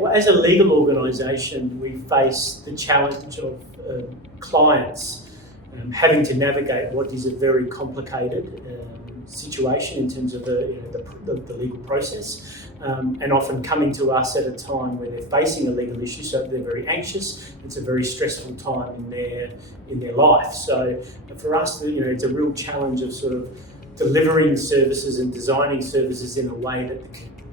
well, as a legal organisation, we face the challenge of clients having to navigate what is a very complicated situation in terms of the legal process, and often coming to us at a time where they're facing a legal issue, so they're very anxious. It's a very stressful time in their life. So for us, it's a real challenge of sort of delivering services and designing services in a way that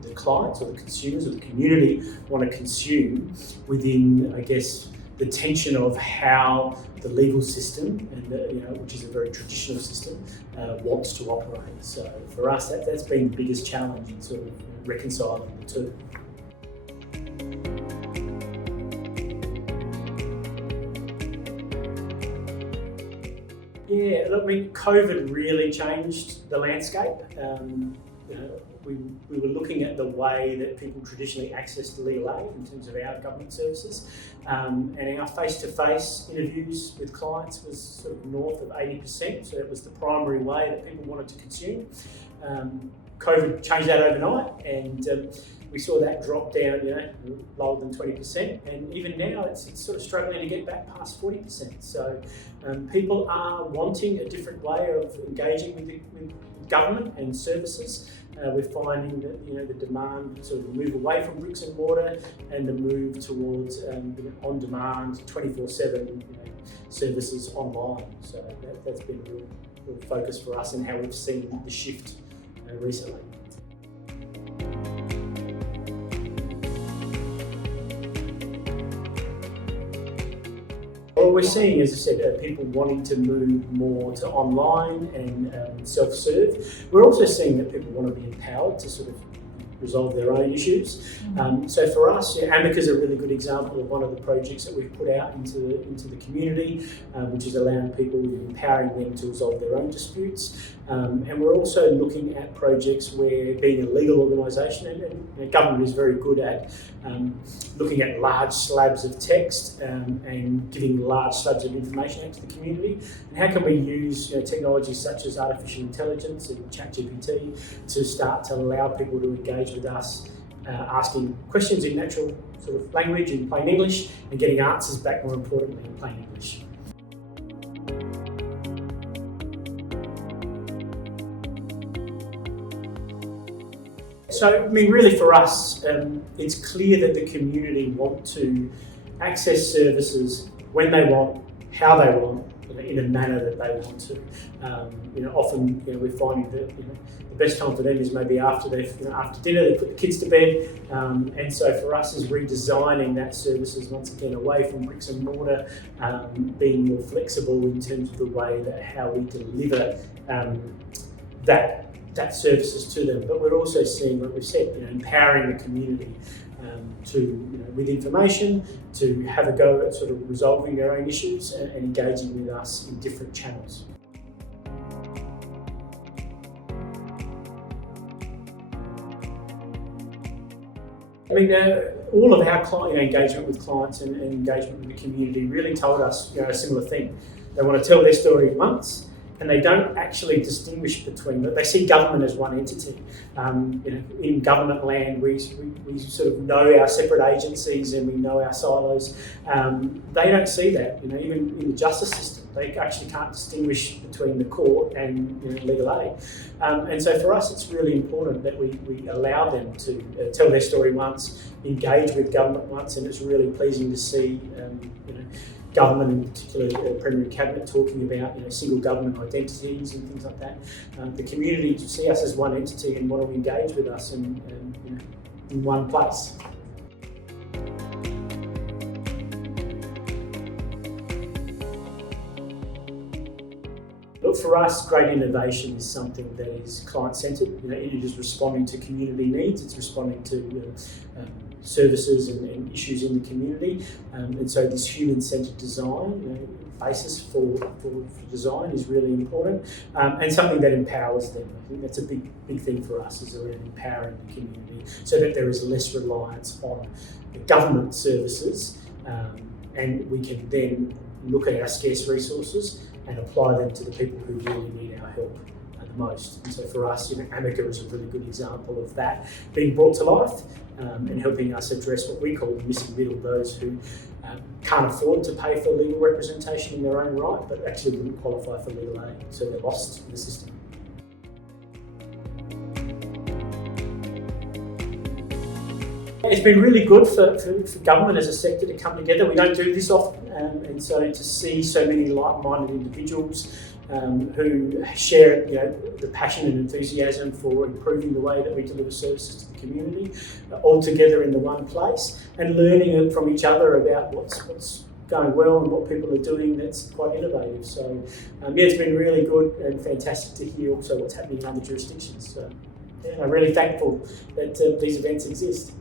the clients or the consumers or the community want to consume within, I guess, the tension of how the legal system, and which is a very traditional system, wants to operate. So for us, that's been the biggest challenge in sort of reconciling the two. Yeah, look, I mean, COVID really changed the landscape. We were looking at the way that people traditionally accessed legal aid in terms of our government services, and our face-to-face interviews with clients was sort of north of 80%, so that was the primary way that people wanted to consume. COVID changed that overnight, and we saw that drop down, lower than 20%, and even now it's sort of struggling to get back past 40%. So people are wanting a different way of engaging with government and services. We're finding that the demand sort of move away from bricks and mortar and the move towards on-demand 24/7 services online. So that's been a real focus for us and how we've seen the shift recently. What we're seeing, as I said, people wanting to move more to online and self-serve. We're also seeing that people want to be empowered to sort of resolve their own issues. So for us, Amica is a really good example of one of the projects that we've put out into the community, which is allowing people, empowering them to resolve their own disputes. And we're also looking at projects where, being a legal organisation, and government is very good at looking at large slabs of text and giving large slabs of information out to the community. And how can we use technologies such as artificial intelligence and ChatGPT to start to allow people to engage with us, asking questions in natural sort of language in plain English and getting answers back, more importantly, in plain English. So, I mean, really for us, it's clear that the community want to access services when they want, how they want, in a manner that they want to. Often, we're finding that the best time for them is maybe after dinner, they put the kids to bed, and so for us is redesigning that services once again away from bricks and mortar, being more flexible in terms of the way that how we deliver that services to them. But we're also seeing, what we've said, empowering the community with information, to have a go at sort of resolving their own issues and engaging with us in different channels. I mean, all of our engagement with clients and engagement with the community really told us a similar thing. They want to tell their story once, and they don't actually distinguish between them. They see government as one entity. In government land, we sort of know our separate agencies and we know our silos. They don't see that. Even in the justice system, they actually can't distinguish between the court and legal aid. And so for us, it's really important that we allow them to tell their story once, engage with government once, and it's really pleasing to see government, in particular the Premier Cabinet, talking about single government identities and things like that. The community see us as one entity and want to engage with us in one place. Look, for us, great innovation is something that is client-centred. It is responding to community needs. It's responding to services and issues in the community, and so this human-centred design, basis for design, is really important, and something that empowers them. I think that's a big thing for us, is around empowering the community, so that there is less reliance on the government services, and we can then look at our scarce resources and apply them to the people who really need our help the most. And so for us, amica is a really good example of that being brought to life and helping us address what we call the missing middle, those who can't afford to pay for legal representation in their own right, but actually wouldn't qualify for legal aid, so they're lost in the system. It's been really good for government as a sector to come together. We don't do this often, and so to see so many like-minded individuals who share the passion and enthusiasm for improving the way that we deliver services to the community, all together in the one place, and learning from each other about what's going well and what people are doing that's quite innovative. So it's been really good and fantastic to hear also what's happening in other jurisdictions. So I'm really thankful that these events exist.